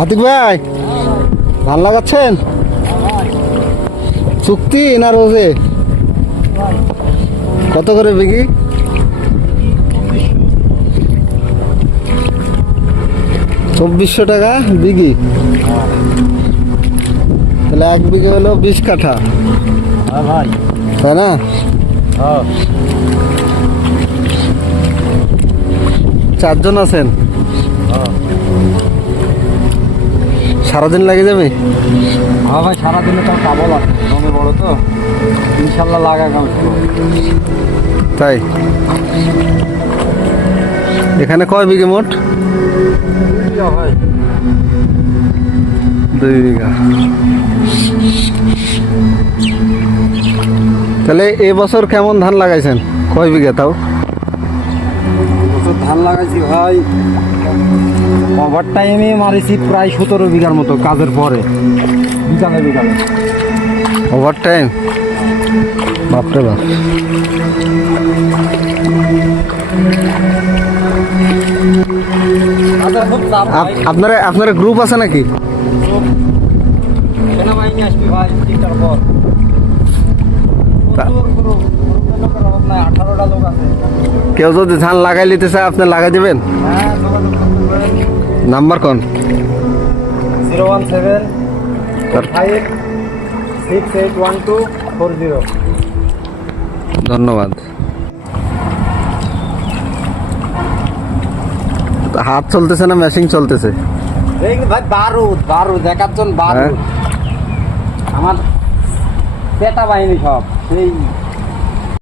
আতিক ভাই ধান লাগাচ্ছেন চুক্তি না রোজে? কত করে বিঘি? 2400 টাকা বিঘি। তাহলে 1 বিঘে হলো 20 কাঠা। ভাই তাই না? চারজন আছেন, সারাদিন লাগে যাবে? হ্যাঁ ভাই, সারাদিনে তো কাবল আছে, জমে বড় তো, ইনশাল্লাহ লাগা কাম। তাই এখানে কয় বিঘে মোট? 2 বিঘা। তাহলে এবছর কেমন ধান লাগাইছেন? কয় বিঘা তাও? ধান লাগাইছি ভাই, ওভার টাইমে মারিছি প্রায় 17 বিঘার মতো কাজের পরে, বিকালে বিকালে। Over time? বাপরে বাপ। আপনারা গ্রুপ আছে নাকি? সেনাবাহিনী আসবি ভাই 3টার পর। 18টা লোক আছে। কেউ যদি ধান লাগাই নিতে চায় আপনি লাগাই দেবেন? হ্যাঁ, যোগাযোগ করতে পারেন। নাম্বার কোন? 017-5681240। ধন্যবাদ। হাত চলতেছে না মেশিন চলতেছে? এই ভাই বারুদ একাধজন বারুদ। আমার পেটা বাহিনী সব সেই